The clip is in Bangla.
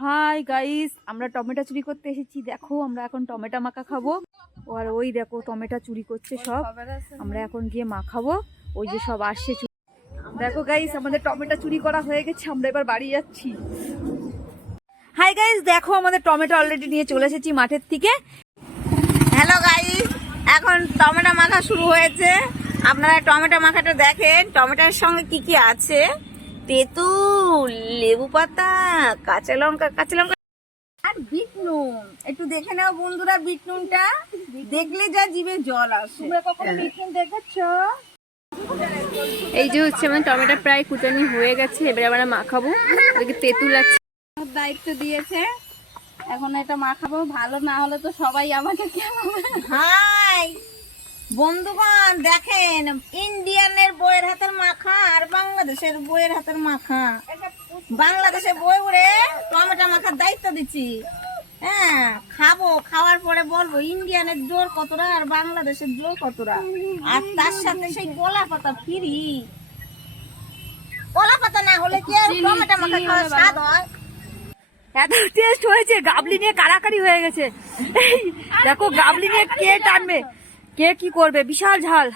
হাই গাইস আমরা টমেটো চুরি করতে এসেছি। দেখো, আমরা এখন টমেটো মাখা খাব। আর ওই দেখো, টমেটো চুরি করছে সব। আমরা এখন গিয়ে মাখাবো। ওই যে সব আসছে দেখো গাইস আমাদের টমেটো চুরি করা হয়ে গেছে। আমরা এবার বাড়ি যাচ্ছি। হাই গাইস দেখো, আমাদের টমেটো অলরেডি নিয়ে চলে এসেছি মাঠের থেকে। হ্যালো গাইস এখন টমেটো মাখা শুরু হয়েছে। আপনারা টমেটো মাখাটা দেখেন। টমেটোর সঙ্গে কি কি আছে? তেঁতুল লেবু পাতা কাঁচা লঙ্কা কাঁচা লঙ্কা। আর বিট নুন। একটু দেখে নাও বন্ধুরা বিট নুনটা। দেখলে যা জিভে জল আসে। এই যে হচ্ছে আমার টমেটো প্রায় কুটানি হয়ে গেছে এবারে আমরা মাখাবো। ওদিকে তেঁতুল আছে। দায়িত্ব দিয়েছে। এখন এটা মাখাবো। ভালো না হলে তো সবাই আমাকে কেমন হাই! বন্ধুগণ দেখেন ইন্ডিয়ানের বইয়ের হাতের মাখা আর বাংলাদেশের বইয়ের হাতের মাখা। বাংলাদেশের বই উড়ে টমেটো মাখার দায়িত্ব দিচ্ছি। হ্যাঁ খাব খাওয়ার পরে বলব ইন্ডিয়ানের জোর কতটা আর বাংলাদেশের জোর কতটা? আর তার সাথে সেই কলা পাতা ফিরি। কলা পাতা না হলে কি আর টমেটো মাখা খাওয়ার স্বাদ হয়? এত টেস্ট হয়েছে গাবলি নিয়ে কারাকারি হয়ে গেছে। দেখো গাবলি নিয়ে কে টানবে? কে কি করবে? বিশাল ঝাল।